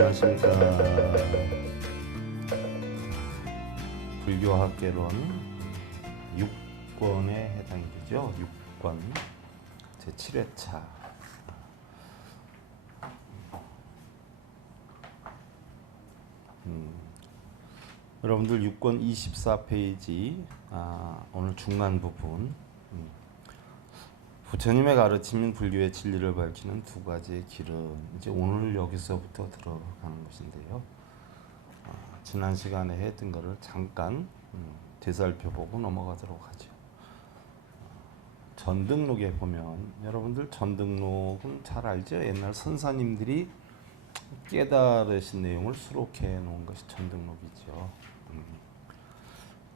안녕하십니까. 불교학개론 6권에 해당이 되죠. 6권 제7회차. 여러분들 6권 24페이지 오늘 중간 부분 부처님의 가르침인 불교의 진리를 밝히는 두 가지의 길은 이제 오늘 여기서부터 들어가는 것인데요. 지난 시간에 했던 것을 잠깐 되살펴보고 넘어가도록 하죠. 전등록에 보면 여러분들 전등록은 잘 알죠? 옛날 선사님들이 깨달으신 내용을 수록해 놓은 것이 전등록이죠.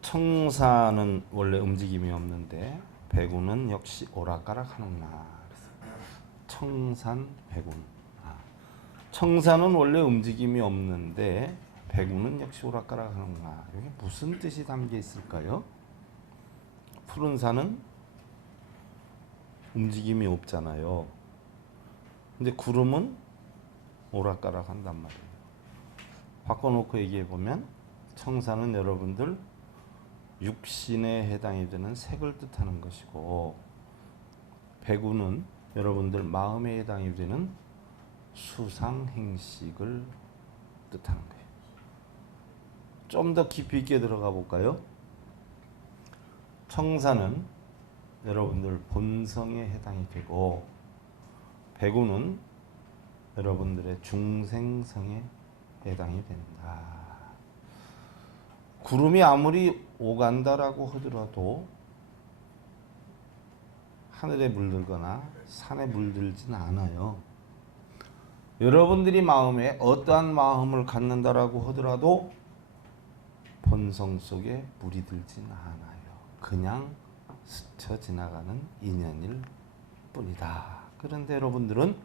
청사는 원래 움직임이 없는데 백운은 역시 오락가락 하는구나. 청산, 백운. 청산은 원래 움직임이 없는데 백운은 역시 오락가락 하는구나. 여기 무슨 뜻이 담겨 있을까요? 푸른 산은 움직임이 없잖아요. 근데 구름은 오락가락 한단 말이에요. 바꿔놓고 얘기해 보면 청산은 여러분들 육신에 해당이 되는 색을 뜻하는 것이고, 백운은 여러분들 마음에 해당이 되는 수상행식을 뜻하는 거예요. 좀 더 깊이 있게 들어가 볼까요? 청산은 여러분들 본성에 해당이 되고, 백운은 여러분들의 중생성에 해당이 된다. 구름이 아무리 오간다라고 하더라도 하늘에 물들거나 산에 물들진 않아요. 여러분들이 마음에 어떠한 마음을 갖는다라고 하더라도 본성 속에 물이 들진 않아요. 그냥 스쳐 지나가는 인연일 뿐이다. 그런데 여러분들은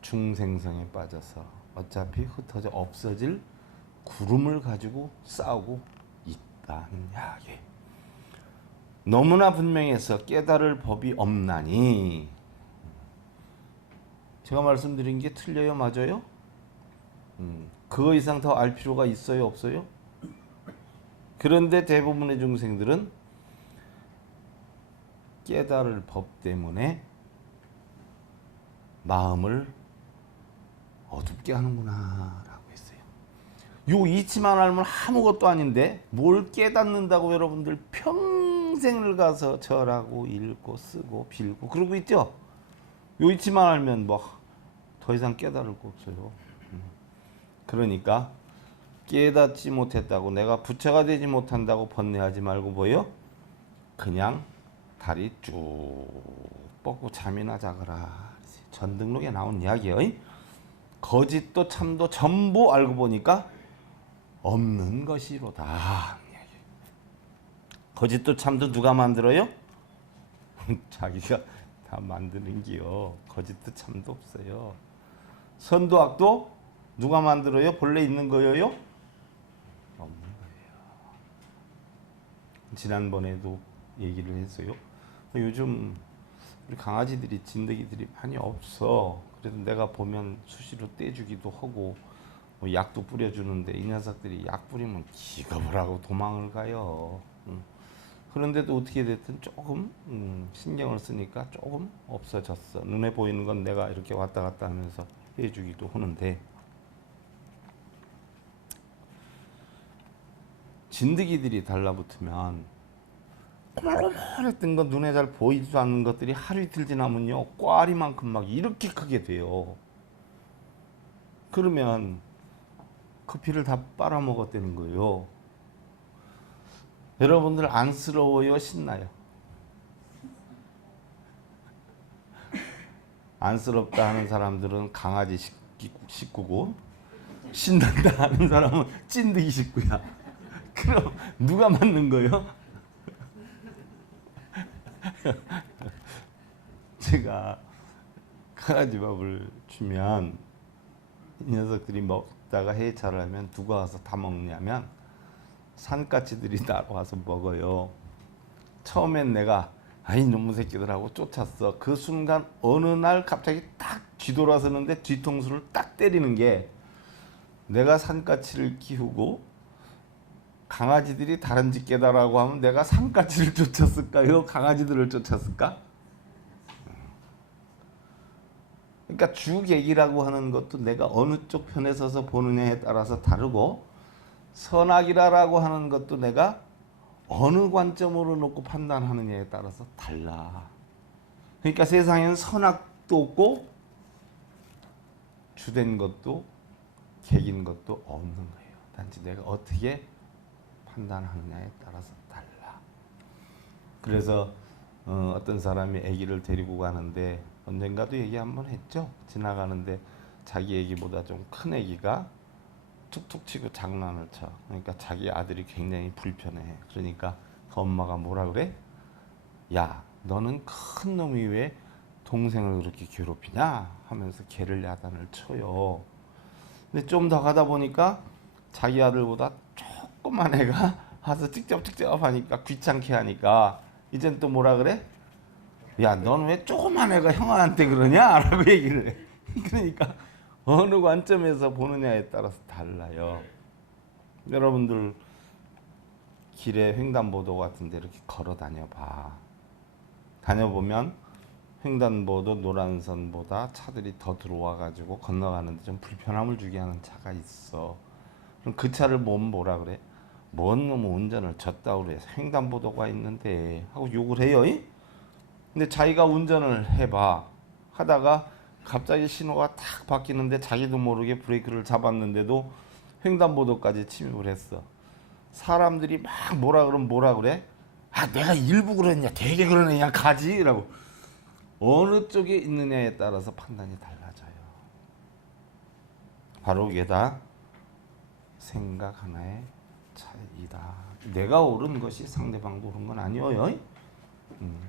중생성에 빠져서 어차피 흩어져 없어질 구름을 가지고 싸우고 있다는 이야기. 너무나 분명해서 깨달을 법이 없나니. 제가 말씀드린 게 틀려요, 맞아요? 그 이상 더 알 필요가 있어요, 없어요? 그런데 대부분의 중생들은 깨달을 법 때문에 마음을 어둡게 하는구나 라고 했어요. 요 이치만 알면 아무것도 아닌데 뭘 깨닫는다고 여러분들 평생을 가서 절하고 읽고 쓰고 빌고 그러고 있죠. 요 이치만 알면 뭐 더 이상 깨달을 거 없어요. 그러니까 깨닫지 못했다고 내가 부처가 되지 못한다고 번뇌하지 말고 뭐요? 그냥 다리 쭉 뻗고 잠이나 자거라. 전등록에 나온 이야기예요. 거짓도 참도 전부 알고 보니까 없는 것이로다. 거짓도 참도 누가 만들어요? 자기가 다 만드는 기요. 거짓도 참도 없어요. 선도 악도 누가 만들어요? 본래 있는 거예요? 없는 거예요. 지난번에도 얘기를 했어요. 요즘 우리 강아지들이 진드기들이 많이 없어. 그래서 내가 보면 수시로 떼주기도 하고 뭐 약도 뿌려주는데 이 녀석들이 약 뿌리면 기겁을 하고 도망을 가요. 그런데도 어떻게 됐든 조금 신경을 쓰니까 조금 없어졌어. 눈에 보이는 건 내가 이렇게 왔다 갔다 하면서 해주기도 하는데, 진드기들이 달라붙으면 꼬물꼬물했던 거 눈에 잘 보이지도 않는 것들이 하루 이틀 지나면요 꽈리만큼 막 이렇게 크게 돼요. 그러면 커피를 다 빨아먹었다는 거예요. 여러분들 안쓰러워요? 신나요? 안쓰럽다 하는 사람들은 강아지 식구고, 신난다 하는 사람은 찐득이 식구야. 그럼 누가 맞는 거예요? 제가 강아지 밥을 주면 이 녀석들이 먹다가 해체를 하면 누가 와서 다 먹냐면 산까치들이 따라와서 먹어요. 처음엔 내가 아이 놈의 새끼들하고 쫓았어. 그 순간 어느 날 갑자기 딱 뒤돌아서는데 뒤통수를 딱 때리는 게, 내가 산까치를 키우고 강아지들이 다른 집 깨다라고 하면 내가 산까치를 쫓았을까요? 강아지들을 쫓았을까? 그러니까 주객이라고 하는 것도 내가 어느 쪽 편에 서서 보느냐에 따라서 다르고, 선악이라고 하는 것도 내가 어느 관점으로 놓고 판단하느냐에 따라서 달라. 그러니까 세상에는 선악도 없고 주된 것도 객인 것도 없는 거예요. 단지 내가 어떻게 판단하느냐에 따라서 달라. 그래서 어떤 사람이 아기를 데리고 가는데, 언젠가도 얘기 한번 했죠. 지나가는데 자기 아기보다 좀 큰 아기가 툭툭 치고 장난을 쳐. 그러니까 자기 아들이 굉장히 불편해. 그러니까 그 엄마가 뭐라 그래? 야, 너는 큰 놈이 왜 동생을 그렇게 괴롭히냐? 하면서 걔를 야단을 쳐요. 근데 좀 더 가다 보니까 자기 아들보다 조그만 애가 와서 직접 하니까 귀찮게 하니까 이젠 또 뭐라 그래? 야, 넌 왜 조그만 애가 형한테 그러냐? 라고 얘기를 해. 그러니까 어느 관점에서 보느냐에 따라서 달라요. 여러분들 길에 횡단보도 같은 데 이렇게 걸어 다녀봐. 다녀보면 횡단보도 노란선보다 차들이 더 들어와 가지고 건너가는데 좀 불편함을 주게 하는 차가 있어. 그럼 그 차를 보면 뭐라 그래? 뭔 놈의 운전을 졌다 그래. 횡단보도가 있는데 하고 욕을 해요. 근데 자기가 운전을 해봐. 하다가 갑자기 신호가 탁 바뀌는데 자기도 모르게 브레이크를 잡았는데도 횡단보도까지 침입을 했어. 사람들이 막 뭐라 그러면 뭐라 그래? 아, 내가 일부 그러냐, 되게 그러냐, 그냥 가지 라고. 어느 쪽에 있느냐에 따라서 판단이 달라져요. 바로 이게 다 생각 하나의 차이다. 내가 옳은 것이 상대방도 옳은 건 아니에요.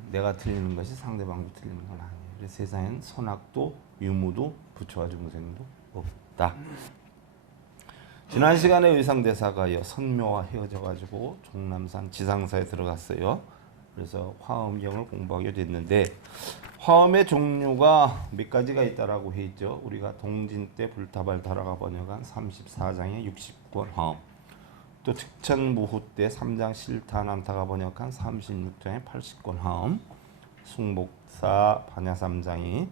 내가 틀리는 것이 상대방도 틀리는 건 아니에요. 그래서 세상엔 선악도 유무도 부처와 중생도 없다. 지난 시간에 의상대사가요, 선묘와 헤어져 가지고 종남산 지상사에 들어갔어요. 그래서 화엄경을 공부하게 됐는데, 화엄의 종류가 몇 가지가 있다라고 해 있죠. 우리가 동진 때 불타발 다라가 번역한 34장의 60권 화엄, 또 특천무후 때 3장 실타남타가 번역한 36장의 80권 화엄, 숭복사 반야삼장이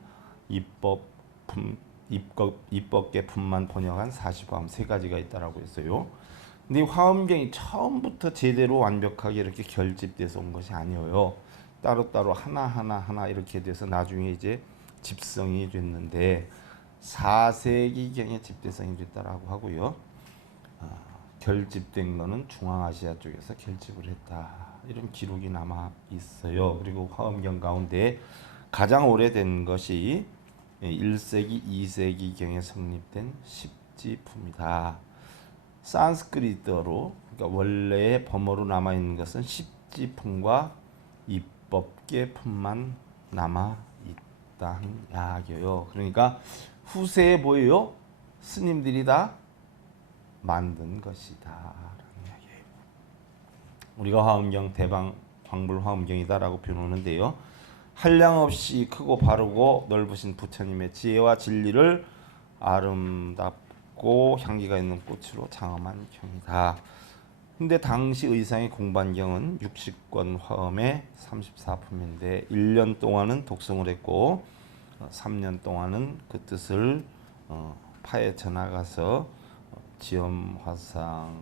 입법계 품만 번역한 40화엄 세 가지가 있다라고 했어요. 근데 이 화엄경이 처음부터 제대로 완벽하게 이렇게 결집돼서 온 것이 아니에요. 따로따로 하나 이렇게 돼서 나중에 이제 집성이 됐는데 4세기경에 집대성이 됐다라고 하고요. 결집된 거는 중앙아시아 쪽에서 결집을 했다, 이런 기록이 남아 있어요. 그리고 화엄경 가운데 가장 오래된 것이 1세기, 2세기경에 성립된 십지품이다. 산스크리트어로, 그러니까 원래의 범어로 남아 있는 것은 십지품과 입법계품만 남아 있다는 이야기예요. 그러니까 후세에 뭐예요? 스님들이 다 만든 것이다 라는 이야기예요. 우리가 화엄경 대방 광불 화엄경이다라고 표현하는데요, 한량없이 크고 바르고 넓으신 부처님의 지혜와 진리를 아름답고 향기가 있는 꽃으로 장엄한 경이다. 근데 당시 의상의 공반경은 60권 화엄의 34품인데 1년 동안은 독송을 했고 3년 동안은 그 뜻을 파헤쳐 나가서 지엄화상의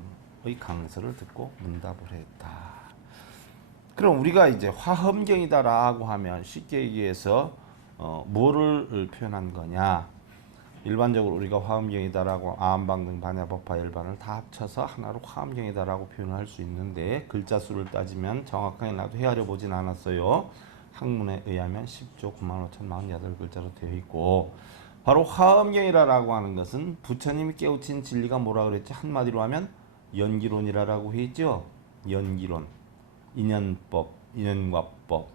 강서를 듣고 문답을 했다. 그럼 우리가 이제 화엄경이다라고 하면 쉽게 얘기해서 뭐를 표현한 거냐? 일반적으로 우리가 화엄경이다라고 아함방등 반야법화 열반을 다 합쳐서 하나로 화엄경이다라고 표현할 수 있는데, 글자 수를 따지면 정확하게 나도 헤아려 보진 않았어요. 학문에 의하면 10조 95,048글자로 되어 있고, 바로 화엄경이라고 하는 것은 부처님이 깨우친 진리가 뭐라 그랬지? 한마디로 하면 연기론이라고 했죠. 연기론, 인연법, 인연과법.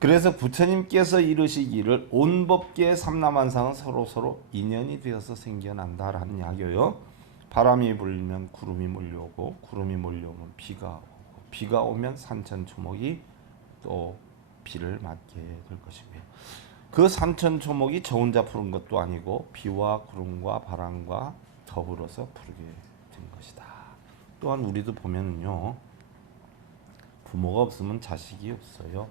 그래서 부처님께서 이르시기를 온법계의 삼라만상은 서로 인연이 되어서 생겨난다라는 이야기예요. 바람이 불면 구름이 몰려오고 구름이 몰려오면 비가 오고 비가 오면 산천초목이 또 비를 맞게 될 것이고요. 그 산천초목이 저 혼자 푸른 것도 아니고 비와 구름과 바람과 더불어서 푸르게 된 것이다. 또한 우리도 보면요, 부모가 없으면 자식이 없어요.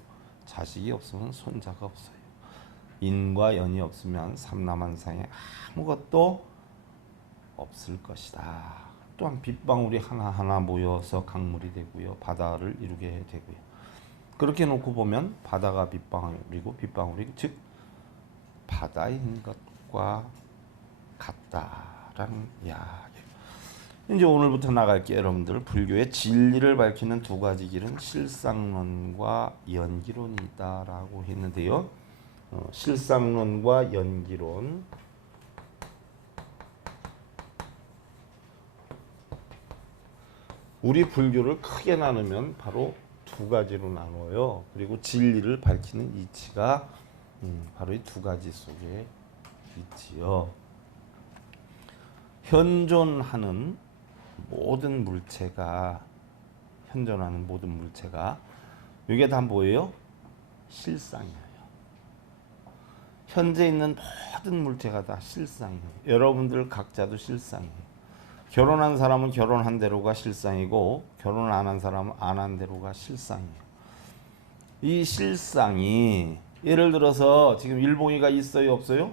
자식이 없으면 손자가 없어요. 인과 연이 없으면 삼남한상에 아무것도 없을 것이다. 또한 빗방울이 하나하나 모여서 강물이 되고요, 바다를 이루게 되고요. 그렇게 놓고 보면 바다가 빗방울이고 빗방울이 즉 바다인 것과 같다라는 이야기. 이제 오늘부터 나갈게 여러분들, 불교의 진리를 밝히는 두 가지 길은 실상론과 연기론이 있다라고 했는데요. 실상론과 연기론. 우리 불교를 크게 나누면 바로 두 가지로 나눠요. 그리고 진리를 밝히는 이치가 바로 이 두 가지 속에 있지요. 현존하는 모든 물체가 이게 다 뭐예요? 실상이에요. 현재 있는 모든 물체가 다 실상이에요. 여러분들 각자도 실상이에요. 결혼한 사람은 결혼한 대로가 실상이고 결혼 안 한 사람은 안 한 대로가 실상이에요. 이 실상이 예를 들어서 지금 일봉이가 있어요, 없어요?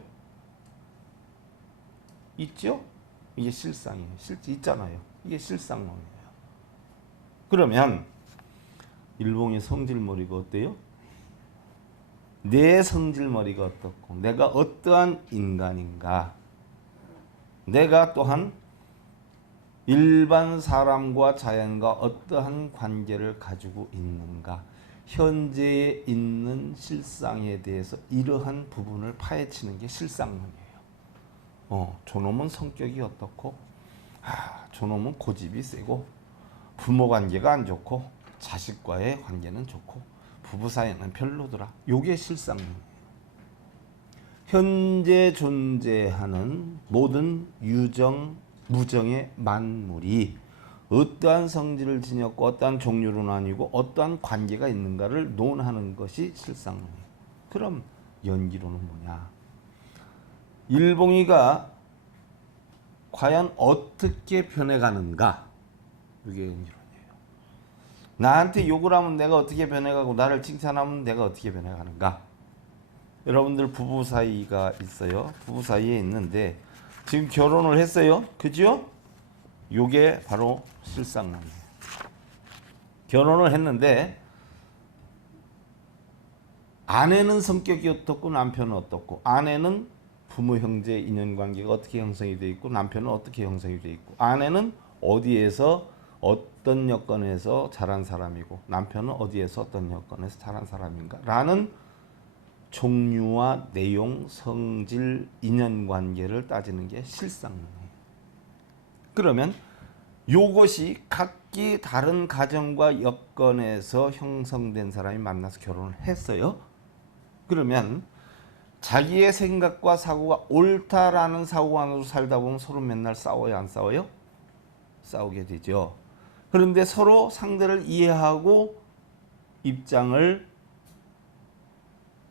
있죠? 이게 실상이에요. 실제 있잖아요. 이게 실상론이에요. 그러면 일봉이 성질머리가 어때요? 내 성질머리가 어떻고 내가 어떠한 인간인가, 내가 또한 일반 사람과 자연과 어떠한 관계를 가지고 있는가, 현재에 있는 실상에 대해서 이러한 부분을 파헤치는 게 실상론이에요. 저놈은 성격이 어떻고, 저놈은 고집이 세고, 부모 관계가 안 좋고, 자식과의 관계는 좋고, 부부 사이는 별로더라. 요게 실상론이에요. 현재 존재하는 모든 유정, 무정의 만물이 어떠한 성질을 지녔고 어떠한 종류로 나뉘고 어떠한 관계가 있는가를 논하는 것이 실상론이에요. 그럼 연기론은 뭐냐? 일봉이가 과연 어떻게 변해가는가? 이게 연기론이에요. 나한테 욕을 하면 내가 어떻게 변해가고 나를 칭찬하면 내가 어떻게 변해가는가? 여러분들 부부 사이가 있어요. 부부 사이에 있는데 지금 결혼을 했어요. 그죠? 요게 바로 실상론이에요. 결혼을 했는데 아내는 성격이 어떻고 남편은 어떻고, 아내는 부모 형제 인연관계가 어떻게 형성이 되어 있고 남편은 어떻게 형성이 되어 있고, 아내는 어디에서 어떤 여건에서 자란 사람이고 남편은 어디에서 어떤 여건에서 자란 사람인가 라는 종류와 내용, 성질, 인연관계를 따지는 게 실상론이에요. 그러면 요것이 각기 다른 가정과 여건에서 형성된 사람이 만나서 결혼을 했어요. 그러면 자기의 생각과 사고가 옳다라는 사고 안으로 살다 보면 서로 맨날 싸워요, 안 싸워요? 싸우게 되죠. 그런데 서로 상대를 이해하고 입장을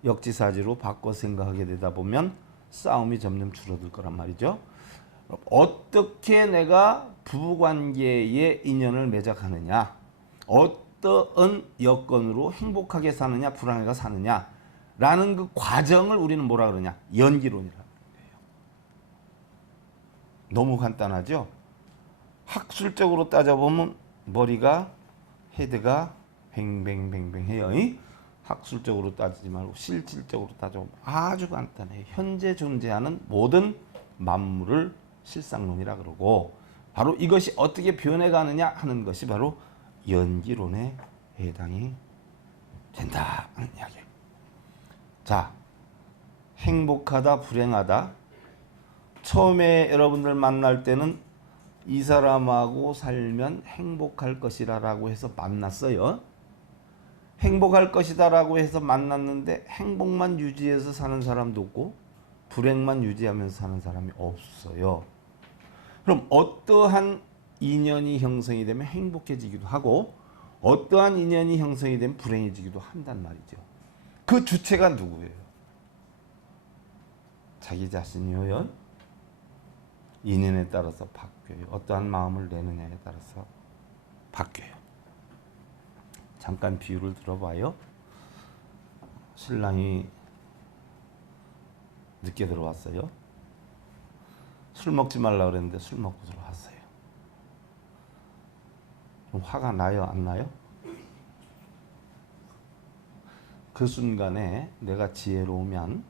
역지사지로 바꿔 생각하게 되다 보면 싸움이 점점 줄어들 거란 말이죠. 어떻게 내가 부부관계의 인연을 맺어가느냐, 어떤 여건으로 행복하게 사느냐 불행하게 사느냐 라는 그 과정을 우리는 뭐라 그러냐? 연기론이라고 해요. 너무 간단하죠? 학술적으로 따져보면 머리가, 헤드가 뱅뱅뱅뱅 해요. 학술적으로 따지지 말고 실질적으로 따져보면 아주 간단해요. 현재 존재하는 모든 만물을 실상론이라 그러고, 바로 이것이 어떻게 변해가느냐 하는 것이 바로 연기론에 해당이 된다는 이야기예요. 자, 행복하다 불행하다, 처음에 여러분들 만날 때는 이 사람하고 살면 행복할 것이라 라고 해서 만났어요. 행복할 것이다 라고 해서 만났는데 행복만 유지해서 사는 사람도 없고 불행만 유지하면서 사는 사람이 없어요. 그럼 어떠한 인연이 형성이 되면 행복해지기도 하고 어떠한 인연이 형성이 되면 불행해지기도 한단 말이죠. 그 주체가 누구예요? 자기 자신이요. 인연에 따라서 바뀌어요. 어떠한 마음을 내느냐에 따라서 바뀌어요. 잠깐 비유를 들어봐요. 신랑이 늦게 들어왔어요. 술 먹지 말라 그랬는데 술 먹고 들어왔어요. 좀 화가 나요? 안 나요? 그 순간에 내가 지혜로우면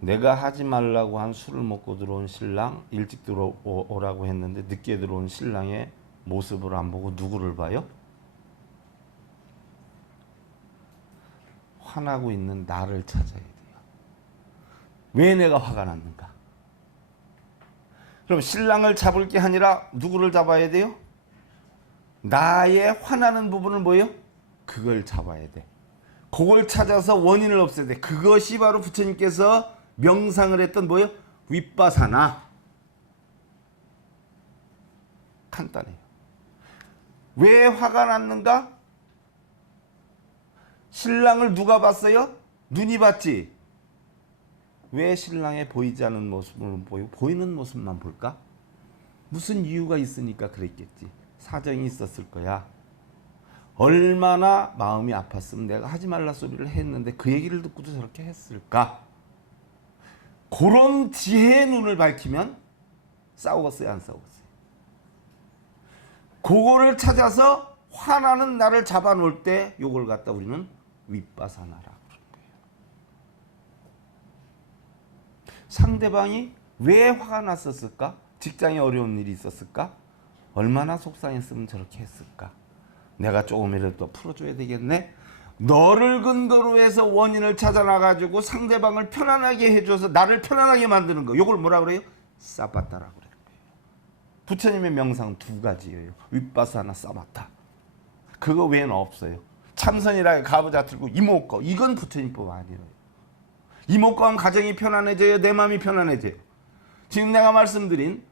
내가 하지 말라고 한 술을 먹고 들어온 신랑, 일찍 들어오라고 했는데 늦게 들어온 신랑의 모습을 안 보고 누구를 봐요? 화나고 있는 나를 찾아야 돼요. 왜 내가 화가 났는가? 그럼 신랑을 잡을 게 아니라 누구를 잡아야 돼요? 나의 화나는 부분을 뭐예요? 그걸 잡아야 돼. 그걸 찾아서 원인을 없애야 돼. 그것이 바로 부처님께서 명상을 했던 뭐예요? 윗바사나. 간단해요. 왜 화가 났는가? 신랑을 누가 봤어요? 눈이 봤지. 왜 신랑의 보이지 않는 모습을 보이고 보이는 모습만 볼까? 무슨 이유가 있으니까 그랬겠지. 사정이 있었을 거야. 얼마나 마음이 아팠으면 내가 하지 말라 소리를 했는데 그 얘기를 듣고도 저렇게 했을까? 그런 지혜의 눈을 밝히면 싸우겠어요? 안 싸우겠어요? 그거를 찾아서 화나는 나를 잡아놓을 때 요걸 갖다 우리는 윗바사나라고 그러는 거예요. 상대방이 왜 화가 났었을까? 직장에 어려운 일이 있었을까? 얼마나 속상했으면 저렇게 했을까? 내가 조금이라도 더 풀어줘야 되겠네? 너를 근거로 해서 원인을 찾아나가지고 상대방을 편안하게 해줘서 나를 편안하게 만드는 거. 요걸 뭐라 그래요? 사바타라고 그래요. 부처님의 명상 두 가지예요. 윗바사나 사바타. 그거 외에는 없어요. 참선이라 가부좌 들고 이목고. 이건 부처님법 아니에요. 이목고 하면 가정이 편안해져요? 내 마음이 편안해져요? 지금 내가 말씀드린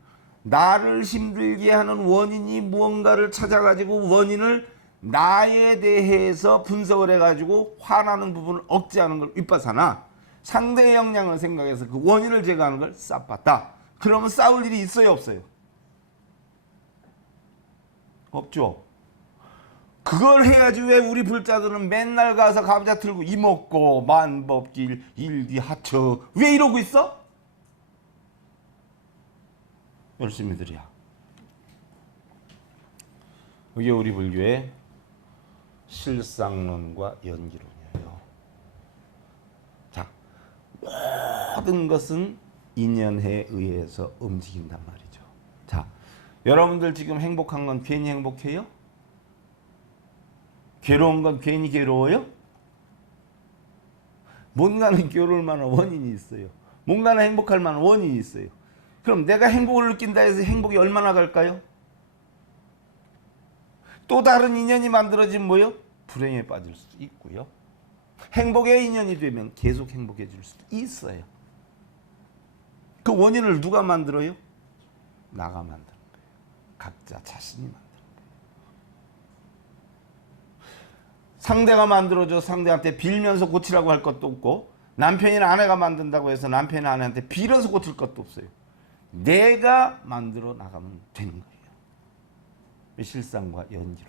나를 힘들게 하는 원인이 무언가를 찾아가지고 원인을 나에 대해서 분석을 해가지고 화나는 부분을 억제하는 걸 윗바사나, 상대의 역량을 생각해서 그 원인을 제거하는 걸 사바타. 그러면 싸울 일이 있어요? 없어요? 없죠. 그걸 해야지. 왜 우리 불자들은 맨날 가서 가부좌 틀고 이먹고 만법길 일기하처 왜 이러고 있어? 열심히 들이야. 이게 우리 불교의 실상론과 연기론이에요. 자, 모든 것은 인연에 의해서 움직인단 말이죠. 자, 여러분들 지금 행복한 건 괜히 행복해요? 괴로운 건 괜히 괴로워요? 뭔가는 괴로울 만한 원인이 있어요. 뭔가는 행복할 만한 원인이 있어요. 그럼 내가 행복을 느낀다 해서 행복이 얼마나 갈까요? 또 다른 인연이 만들어지면 뭐요? 불행에 빠질 수도 있고요. 행복의 인연이 되면 계속 행복해질 수도 있어요. 그 원인을 누가 만들어요? 나가 만드는 거예요. 각자 자신이 만드는 거예요. 상대가 만들어줘 상대한테 빌면서 고치라고 할 것도 없고, 남편이나 아내가 만든다고 해서 남편이나 아내한테 빌어서 고칠 것도 없어요. 내가 만들어 나가면 되는 거예요. 실상과 연기론이에요.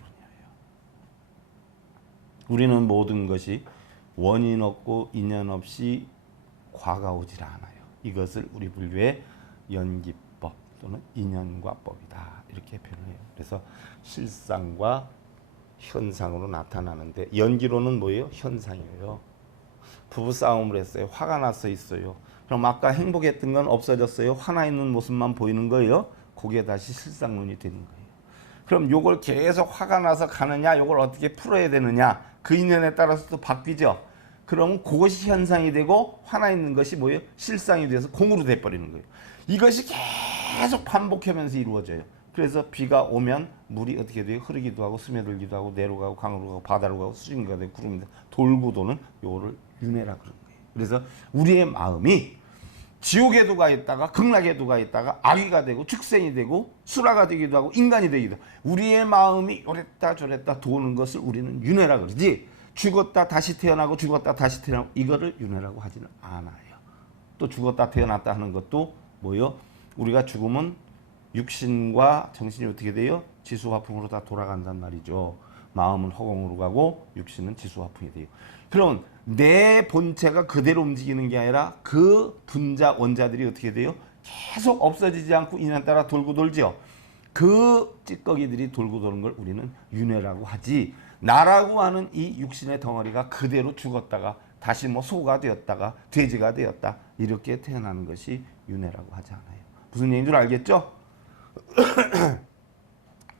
우리는 모든 것이 원인 없고 인연 없이 과가 오질 않아요. 이것을 우리 불교의 연기법 또는 인연과 법이다 이렇게 표현해요. 그래서 실상과 현상으로 나타나는데, 연기론은 뭐예요? 현상이에요. 부부싸움을 했어요. 화가 나서 있어요. 그럼 아까 행복했던 건 없어졌어요. 화나 있는 모습만 보이는 거예요. 그게 다시 실상론이 되는 거예요. 그럼 요걸 계속 화가 나서 가느냐, 요걸 어떻게 풀어야 되느냐, 그 인연에 따라서 또 바뀌죠. 그럼 그것이 현상이 되고 화나 있는 것이 뭐예요? 실상이 돼서 공으로 돼버리는 거예요. 이것이 계속 반복하면서 이루어져요. 그래서 비가 오면 물이 어떻게 돼요? 흐르기도 하고 스며들기도 하고 내로 가고 강으로 가고 바다로 가고 수증기가 되고 구름이 돌고 도는 요거를 윤회라 그러는 거예요. 그래서 우리의 마음이 지옥에도 가 있다가 극락에도 가 있다가 아기가 되고 축생이 되고 수라가 되기도 하고 인간이 되기도 하고 우리의 마음이 요랬다 저랬다 도는 것을 우리는 윤회라 그러지 죽었다 다시 태어나고 죽었다 다시 태어나고 이거를 윤회라고 하지는 않아요. 또 죽었다 태어났다 하는 것도 뭐요? 우리가 죽으면 육신과 정신이 어떻게 돼요? 지수화풍으로 다 돌아간단 말이죠. 마음은 허공으로 가고 육신은 지수화풍이 돼요. 그럼 내 본체가 그대로 움직이는 게 아니라 그 분자 원자들이 어떻게 돼요? 계속 없어지지 않고 인연 따라 돌고 돌죠. 그 찌꺼기들이 돌고 도는 걸 우리는 윤회라고 하지. 나라고 하는 이 육신의 덩어리가 그대로 죽었다가 다시 뭐 소가 되었다가 돼지가 되었다 이렇게 태어나는 것이 윤회라고 하지 않아요. 무슨 얘기인 줄 알겠죠?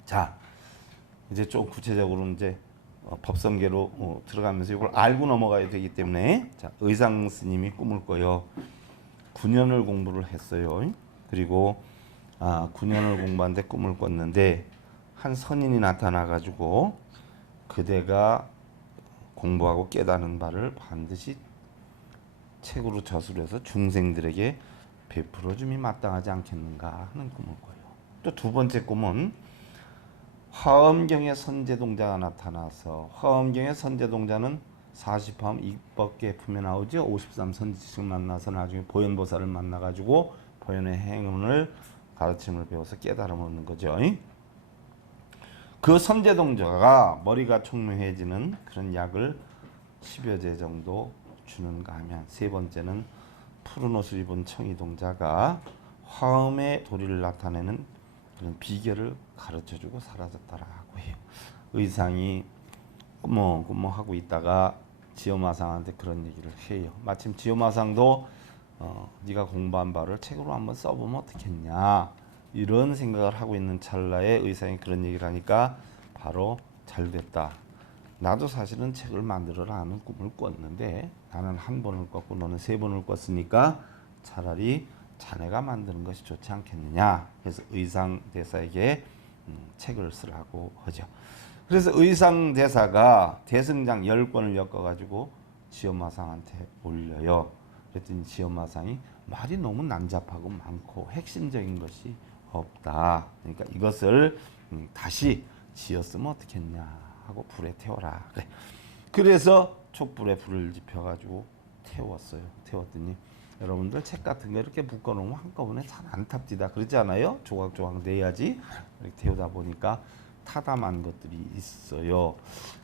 자, 이제 좀 구체적으로 이제 법성계로 들어가면서 이걸 알고 넘어가야 되기 때문에 자, 의상 스님이 꿈을 꿔요. 9년을 공부를 했어요. 그리고 9년을 공부하는데 꿈을 꿨는데 한 선인이 나타나 가지고 그대가 공부하고 깨달은 바를 반드시 책으로 저술해서 중생들에게 베풀어 줌이 마땅하지 않겠는가 하는 꿈을 꿔요. 또 두 번째 꿈은 화엄경의 선제동자가 나타나서 화엄경의 선제동자는 40화엄 입법계 품에 나오죠. 53선지식 만나서 나중에 보현보살을 만나가지고 보현의 행운을 가르침을 배워서 깨달음 얻는 거죠. 그 선제동자가 머리가 총명해지는 그런 약을 10여 제 정도 주는가 하면 세 번째는 푸른 옷을 입은 청이동자가 화엄의 도리를 나타내는 그런 비결을 가르쳐주고 사라졌다라고 해요. 의상이 꾸멍꾸멍하고 있다가 지엄화상한테 그런 얘기를 해요. 마침 지엄화상도 네가 공부한 바를 책으로 한번 써보면 어떻겠냐 이런 생각을 하고 있는 찰나에 의상이 그런 얘기를 하니까 바로 잘됐다. 나도 사실은 책을 만들어라 하는 꿈을 꿨는데 나는 한 번을 꿨고 너는 세 번을 꿨으니까 차라리 자네가 만드는 것이 좋지 않겠느냐. 그래서 의상대사에게 책을 쓰라고 하죠. 그래서 의상대사가 대승장 10권을 엮어가지고 지엄화상한테 올려요. 그랬더니 지엄화상이 말이 너무 난잡하고 많고 핵심적인 것이 없다. 그러니까 이것을 다시 지었으면 어떻겠냐 하고 불에 태워라. 그래. 그래서 촛불에 불을 지펴가지고 태웠어요. 태웠더니 여러분들 책 같은 거 이렇게 묶어놓으면 한꺼번에 잘 안 탑디다 그러지 않아요? 조각조각 내야지. 이렇게 태우다 보니까 타담한 것들이 있어요.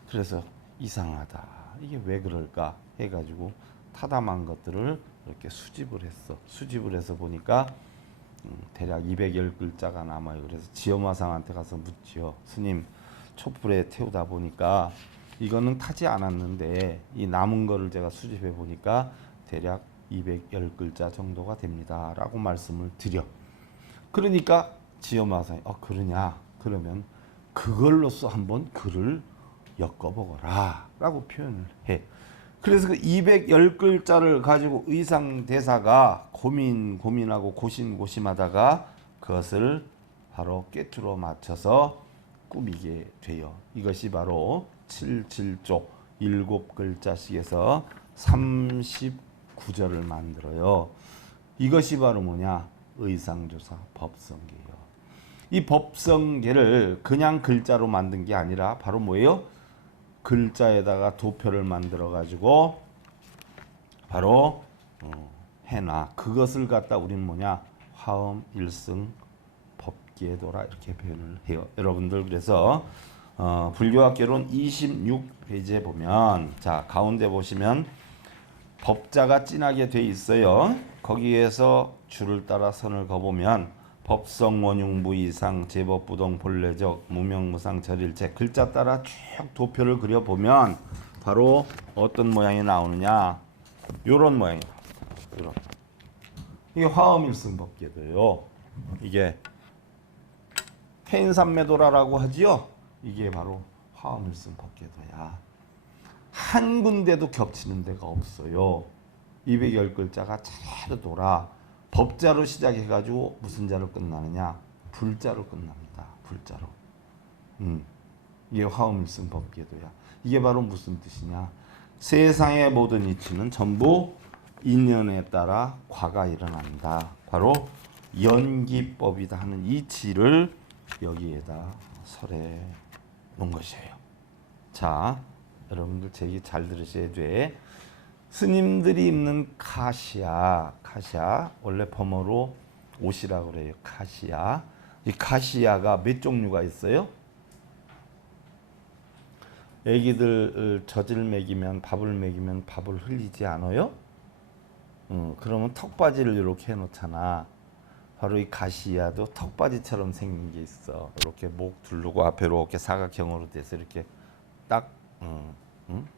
그래서 이상하다. 이게 왜 그럴까 해가지고 타담한 것들을 이렇게 수집을 했어. 수집을 해서 보니까 대략 210글자가 남아요. 그래서 지엄화상한테 가서 묻지요. 스님, 촛불에 태우다 보니까 이거는 타지 않았는데 이 남은 거를 제가 수집해 보니까 대략 210글자 정도가 됩니다. 라고 말씀을 드려. 그러니까 지엄화상이 그러냐? 그러면 그걸로써 한번 글을 엮어보거라 라고 표현을 해. 그래서 그 210글자를 가지고 의상대사가 고민하고 고심하다가 그것을 바로 꿰뚫어 맞춰서 꾸미게 돼요. 이것이 바로 77쪽 7글자씩에서 39절을 만들어요. 이것이 바로 뭐냐? 의상조사 법성계예요. 이 법성계를 그냥 글자로 만든 게 아니라 바로 뭐예요? 글자에다가 도표를 만들어 가지고 바로 해놔. 그것을 갖다 우리는 뭐냐? 화엄 일승 법계도라 이렇게 표현을 해요. 여러분들 그래서 불교학개론 26페이지에 보면 자 가운데 보시면 법자가 진하게 돼 있어요. 거기에서 줄을 따라 선을 그어보면 법성 원흉부 이상 제법부동 본래적 무명무상 절일체 글자 따라 쭉 도표를 그려보면 바로 어떤 모양이 나오느냐 요런 모양이에요. 요런. 이게 화엄일승법계도요. 이게 해인산매도라라고 하지요. 이게 바로 화엄일승법계도야. 한 군데도 겹치는 데가 없어요. 210글자가 차례로 돌아 법자로 시작해가지고 무슨 자로 끝나느냐? 불자로 끝납니다. 불자로. 이게 화엄일승 법계도야. 이게 바로 무슨 뜻이냐? 세상의 모든 이치는 전부 인연에 따라 과가 일어난다. 바로 연기법이다 하는 이치를 여기에다 설해 놓은 것이에요. 자, 여러분들 제 얘기 잘 들으셔야 돼. 스님들이 입는 카시아 원래 범어로 옷이라고 그래요. 카시아. 이 카시아가 몇 종류가 있어요? 애기들 젖을 먹이면 밥을 흘리지 않아요? 그러면 턱받이를 이렇게 해놓잖아. 바로 이 가시야도 턱받이처럼 생긴 게 있어. 이렇게 목 두르고 앞에 이렇게 사각형으로 돼서 이렇게 딱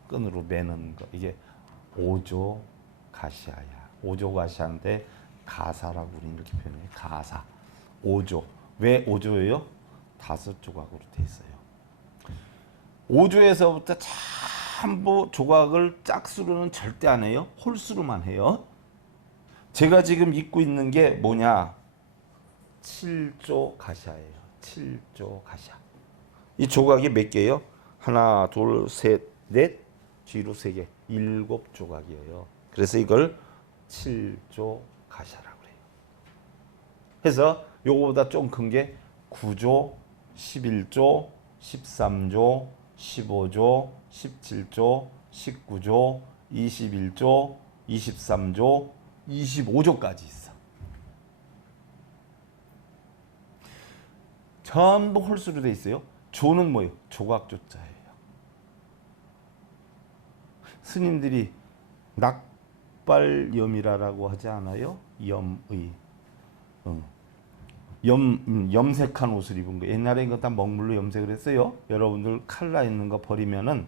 끈으로 매는 거. 이게 오조 가시야야. 오조 가시야인데 가사라고 우리는 이렇게 표현해요. 가사. 오조. 왜 오조예요? 5조각으로 돼 있어요. 오조에서부터 전부 조각을 짝수로는 절대 안 해요. 홀수로만 해요. 제가 지금 입고 있는 게 뭐냐? 7조 가샤예요. 7조 가샤. 이 조각이 몇 개예요? 하나, 둘, 셋, 넷, 뒤로 3개. 7조각이에요. 그래서 이걸 7조 가샤라고 그래요. 그래서 요거보다 좀 큰 게 9조, 11조, 13조, 15조, 17조, 19조, 21조, 23조, 25조까지 있어. 전부 홀수로 돼 있어요. 조는 뭐예요? 조각조자예요. 스님들이 낙발염이라고 하지 않아요? 염의. 염색한 옷을 입은 거. 옛날에 이거 다 먹물로 염색을 했어요. 여러분들 칼라 있는 거 버리면은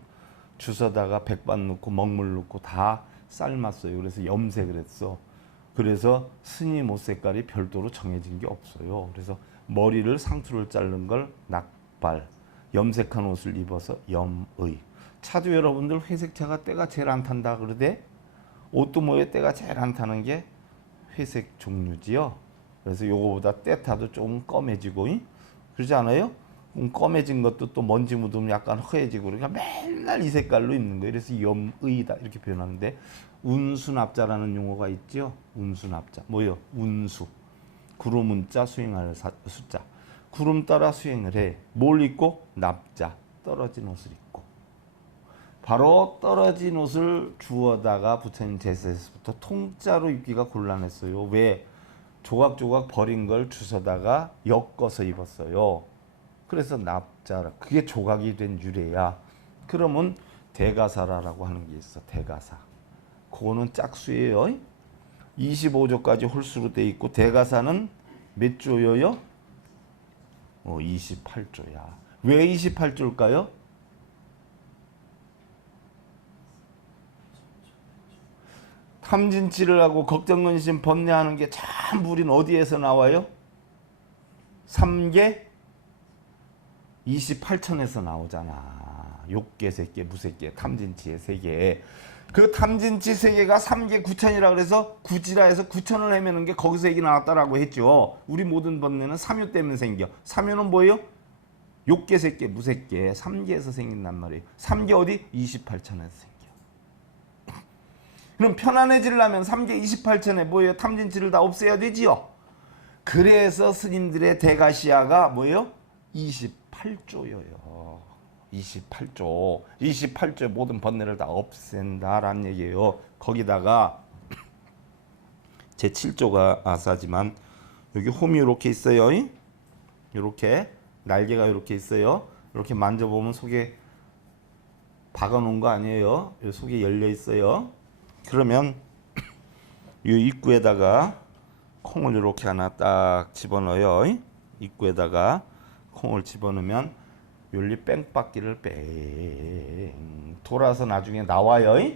주워다가 백반 넣고 먹물 넣고 다 삶았어요. 그래서 염색을 했어. 그래서 스님 옷 색깔이 별도로 정해진 게 없어요. 그래서 머리를 상투를 자른 걸 낙발, 염색한 옷을 입어서 염의. 차도 여러분들 회색차가 때가 제일 안 탄다 그러대. 옷도 뭐에 때가 제일 안 타는 게 회색 종류지요. 그래서 요거보다 때 타도 조금 검해지고, 그러지 않아요? 검해진 것도 또 먼지 묻으면 약간 허해지고, 그러니까 맨날 이 색깔로 입는 거예요. 그래서 염의다 이렇게 표현하는데, 운수납자라는 용어가 있죠. 운수납자. 뭐예요? 운수. 구름 운자, 수행할 숫자. 구름 따라 수행을 해. 뭘 입고? 납자. 떨어진 옷을 입고. 바로 떨어진 옷을 주워다가 부처님 제사에서부터 통짜로 입기가 곤란했어요. 왜? 조각조각 버린 걸 주워다가 엮어서 입었어요. 그래서 납자라. 그게 조각이 된 유래야. 그러면 대가사라라고 하는 게 있어. 대가사. 그거는 짝수예요. 25조까지 홀수로 돼 있고, 대가사는 몇 조여요? 28조야. 왜 28조일까요? 탐진치를 하고 걱정근심 번뇌하는 게 전부 우린 어디에서 나와요? 3계 28천에서 나오잖아. 욕계, 색계, 무색계, 탐진치의 3개. 그 탐진치 3개가 3계 9천이라 그래서 구지라에서 9천을 헤매는 게 거기서 얘기 나왔다라고 했죠. 우리 모든 번뇌는 삼유 때문에 생겨. 삼유는 뭐예요? 욕계, 색계, 무색계, 3계에서 생긴단 말이에요. 3계 어디? 28천에서 생겨. 그럼 편안해지려면 3계 28천에 뭐예요? 탐진치를 다 없애야 되지요. 그래서 스님들의 대가시아가 뭐예요? 28조예요. 28조. 28조의 모든 번뇌를 다 없앤다라는 얘기예요. 거기다가 제 7조가 아사지만 여기 홈이 이렇게 있어요. 이렇게 날개가 이렇게 있어요. 이렇게 만져보면 속에 박아놓은 거 아니에요. 속에 열려 있어요. 그러면 이 입구에다가 콩을 이렇게 하나 딱 집어넣어요. 입구에다가 콩을 집어넣으면 윤리 뺑바퀴를 뺑 돌아서 나중에 나와요.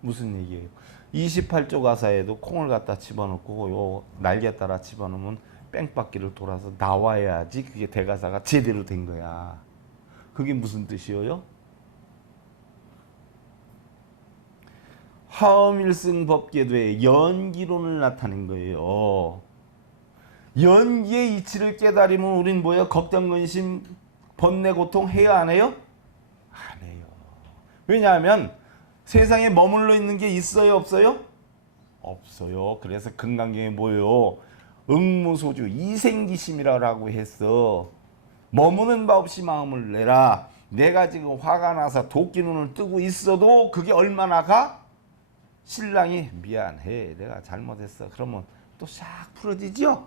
무슨 얘기예요? 28조 가사에도 콩을 갖다 집어넣고 요 날개 따라 집어넣으면 뺑바퀴를 돌아서 나와야지 그게 대가사가 제대로 된 거야. 그게 무슨 뜻이에요? 화엄일승 법계도의 연기론을 나타낸 거예요. 연기의 이치를 깨달으면 우린 뭐예요? 걱정, 근심, 번뇌, 고통 해야 안 해요? 안 해요. 왜냐하면 세상에 머물러 있는 게 있어요, 없어요? 없어요. 그래서 금강경에 뭐예요? 응무소주 이생기심이라고 했어. 머무는 바 없이 마음을 내라. 내가 지금 화가 나서 도끼 눈을 뜨고 있어도 그게 얼마나 가? 신랑이 미안해, 내가 잘못했어. 그러면 또 싹 풀어지죠?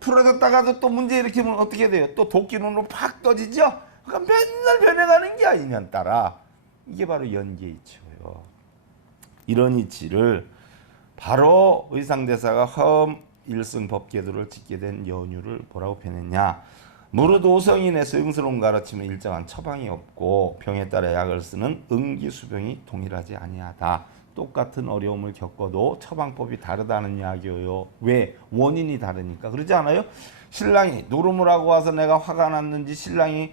풀어졌다가도 또 문제 일으키면 어떻게 돼요? 또 도끼 눈으로 팍 떠지죠? 그러니까 맨날 변해가는 게 인연따라. 이게 바로 연기의 이치고요. 이런 이치를 바로 의상대사가 허음 일승 법계도를 짓게 된 연유를 뭐라고 표현했냐? 무릇 오성인의 소용스러운 가르침은 일정한 처방이 없고 병에 따라 약을 쓰는 응기수병이 동일하지 아니하다. 똑같은 어려움을 겪어도 처방법이 다르다는 이야기예요. 왜? 원인이 다르니까. 그러지 않아요? 신랑이 노름을 하고 와서 내가 화가 났는지, 신랑이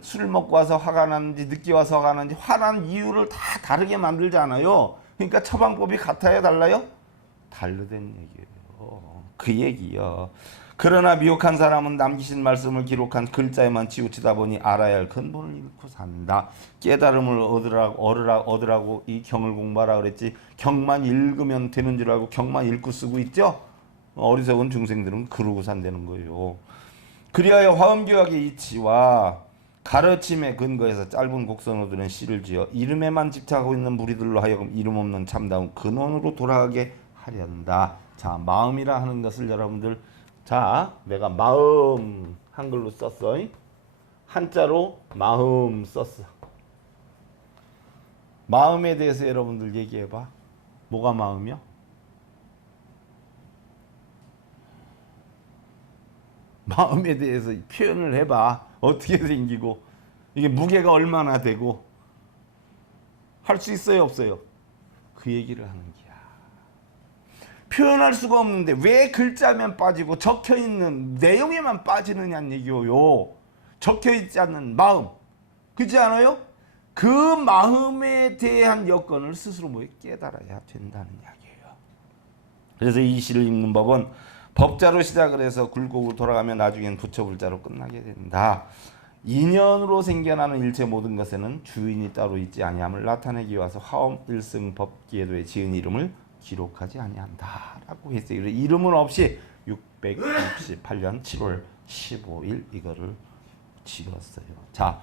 술 먹고 와서 화가 났는지, 늦게 와서 화가 났는지, 화난 이유를 다 다르게 만들잖아요. 그러니까 처방법이 같아요, 달라요? 다르다는 얘기예요. 그 얘기요. 그러나 미혹한 사람은 남기신 말씀을 기록한 글자에만 치우치다 보니 알아야 할 근본을 잃고 산다. 깨달음을 얻으라고 이 경을 공부하라 그랬지. 경만 읽으면 되는 줄 알고 경만 읽고 쓰고 있죠. 어리석은 중생들은 그러고 산다는 거예요. 그리하여 화엄교학의 이치와 가르침의 근거에서 짧은 곡선으로 드는 시를 지어 이름에만 집착하고 있는 무리들로 하여금 이름 없는 참다운 근원으로 돌아가게 하려 한다. 자, 마음이라 하는 것을 여러분들, 자, 내가 마음 한글로 썼어. 한자로 마음 썼어. 마음에 대해서 여러분들 얘기해봐. 뭐가 마음이야? 마음에 대해서 표현을 해봐. 어떻게 생기고 이게 무게가 얼마나 되고 할 수 있어요, 없어요? 그 얘기를 하는 거야. 표현할 수가 없는데 왜 글자면 빠지고 적혀있는 내용에만 빠지느냐는 얘기요. 적혀있지 않는 마음, 그렇지 않아요? 그 마음에 대한 여건을 스스로 뭐 깨달아야 된다는 이야기예요. 그래서 이 시를 읽는 법은 법자로 시작을 해서 굴곡으로 돌아가면 나중엔 부처불자로 끝나게 된다. 인연으로 생겨나는 일체 모든 것에는 주인이 따로 있지 아니함을 나타내기 위해서 화엄 일승 법기에도의 지은 이름을 기록하지 아니한다라고 했어요. 그래서 이름은 없이 668년 7월 15일 이거를 지었어요. 자,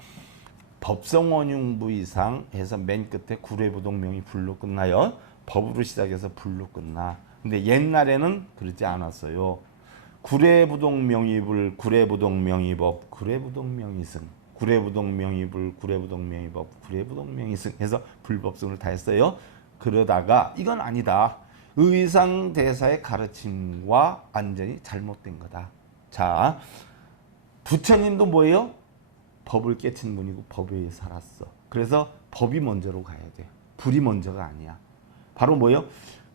법성원흉부 이상 해서 맨 끝에 구례부동명이 불로 끝나요. 법으로 시작해서 불로 끝나. 근데 옛날에는 그러지 않았어요. 구례부동명의불, 구례부동명의법, 구례부동명의승, 구례부동명의불, 구례부동명의법, 구례부동명의승 해서 불법승을 다 했어요. 그러다가 이건 아니다. 의상대사의 가르침과 완전히 잘못된 거다. 자, 부처님도 뭐예요? 법을 깨친 분이고 법에 의해 살았어. 그래서 법이 먼저로 가야 돼. 불이 먼저가 아니야. 바로 뭐예요?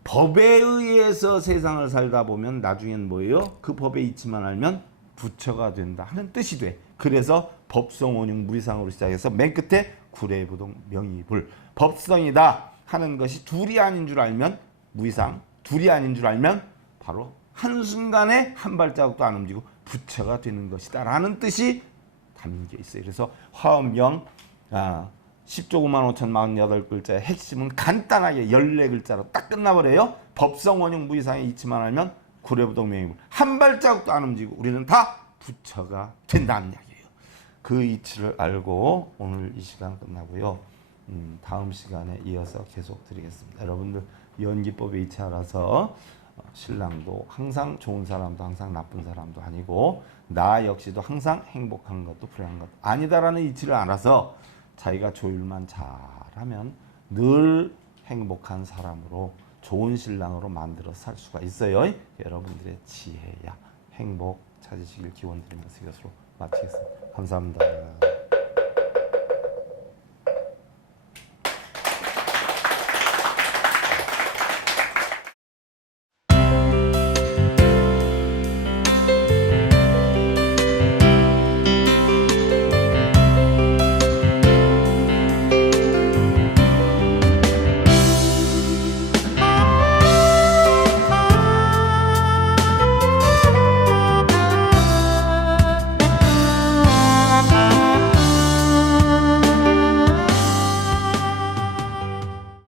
법에 의해서 세상을 살다 보면 나중엔 뭐예요? 그 법의 이치만 알면 부처가 된다 하는 뜻이 돼. 그래서 법성원흉 무이상으로 시작해서 맨 끝에 구례부동 명의불 법성이다 하는 것이 둘이 아닌 줄 알면 무이상, 둘이 아닌 줄 알면 바로 한순간에 한 발자국도 안 움직이고 부처가 되는 것이다 라는 뜻이 담겨 있어요. 그래서 화엄경 10조 95,048글자의 핵심은 간단하게 14글자로 딱 끝나버려요. 법성원흉 무이상의 이치만 알면 구례부동명의불 한 발자국도 안 움직이고 우리는 다 부처가 된다는 이야기예요. 그 이치를 알고 오늘 이 시간 끝나고요. 다음 시간에 이어서 계속 드리겠습니다. 여러분들 연기법의 이치 알아서 신랑도 항상 좋은 사람도 항상 나쁜 사람도 아니고 나 역시도 항상 행복한 것도 불행한 것도 아니다라는 이치를 알아서 자기가 조율만 잘하면 늘 행복한 사람으로 좋은 신랑으로 만들어 살 수가 있어요. 여러분들의 지혜야 행복 찾으시길 기원드리면서 이것으로 마치겠습니다. 감사합니다.